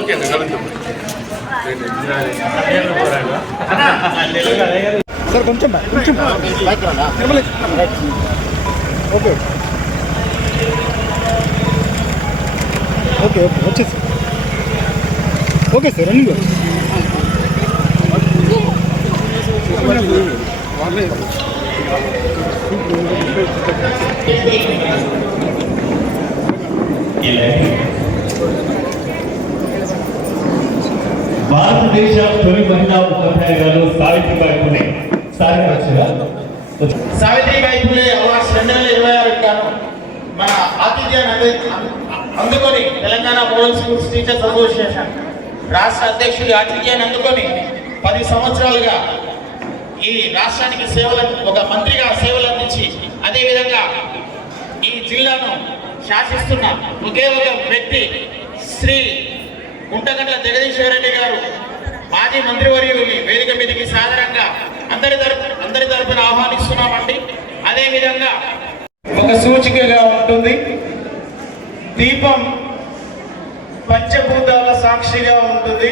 Okay అండి కలుద్దాం sir కొంచెం కొంచెం ఓకే ఓకే ఓకే వచ్చేసి ఓకే సార్ రన్నింగ్ భారతదేశ తొలి మహిళా ఉపాధ్యాయురాలు సావిత్రిబాయి పులే సావిత్రిబాయి పులే అవార్డ్స్ 2026 గాను మన ఆతిథ్యాన్ని అందుకొని Telangana model schools teachers association రాష్ట్ర అధ్యక్షుడి ఆతిథ్యాన్ని అందుకొని 10 సంవత్సరాలుగా ఈ రాష్ట్రానికి ఒక మంత్రిగా సేవలు అందించి అదేవిధంగా ఈ జిల్లాను శాసిస్తున్న ఒకే ఒక వ్యక్తి శ్రీ గుంటగండ్ల జగదీశ్వర్ రెడ్డి గారు మాజీ మంత్రివర్యుని వేదిక మీదకి సాధారణంగా అందరి తరపున ఆహ్వానిస్తున్నామండి. అదేవిధంగా ఒక సూచికగా ఉంటుంది. దీపం పంచభూతాల సాక్షిగా ఉంటుంది.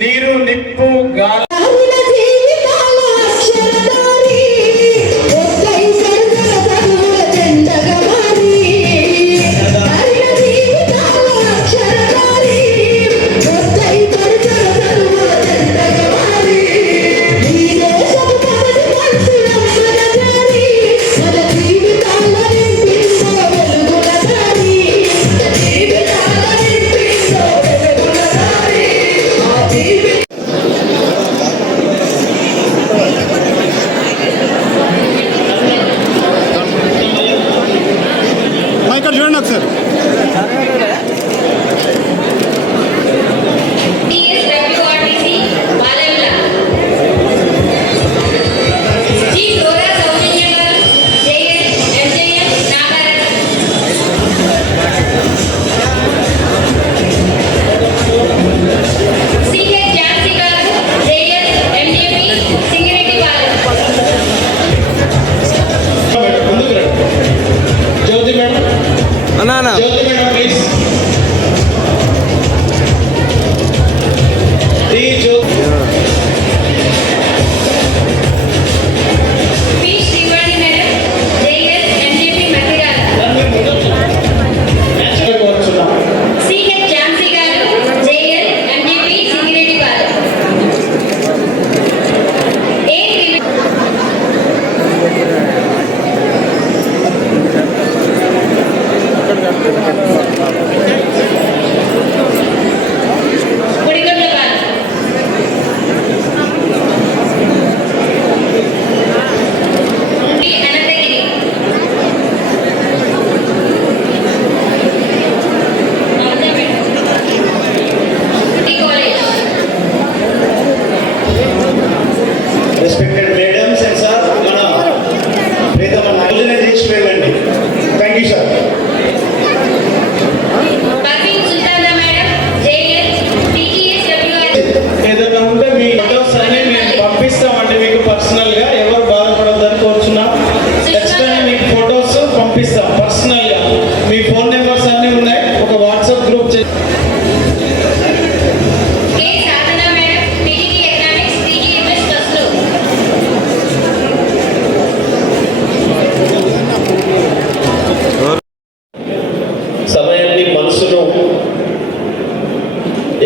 నీరు, నిప్పు, గాలి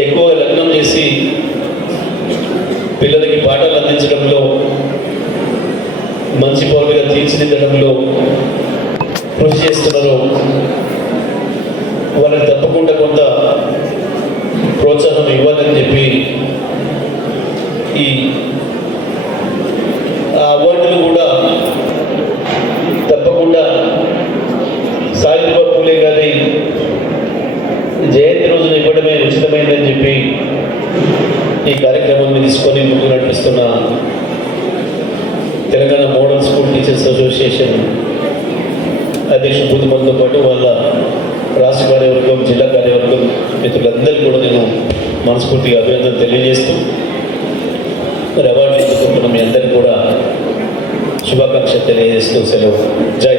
ఎక్కువ లగ్నం చేసి పిల్లలకి పాఠాలు అందించడంలో మంచి పౌరులుగా తీర్చిదిద్దడంలో కృషి చేస్తున్నారో వాళ్ళకి తప్పకుండా కొంత ప్రోత్సాహం ఇవ్వాలని చెప్పి ఈ అవార్డులు కూడా తప్పకుండా సావిత్రిబాయి పూలే గారి జయంతి రోజున ఇవ్వడమే ఉచితమైందని చెప్పి ఈ కార్యక్రమాన్ని తీసుకొని ముందు నడిపిస్తున్న Telangana model school teachers association అధ్యక్షుడు బుద్ధిమంతో పాటు వాళ్ళ రాష్ట్ర కార్యవర్గం, జిల్లా కార్యవర్గం మిత్రులందరికీ కూడా నేను మనస్ఫూర్తిగా అభినందన తెలియజేస్తూ మరి అవార్డు అందుకుంటున్న మీ అందరికీ కూడా శుభాకాంక్షలు తెలియజేస్తూ సెలవు. జై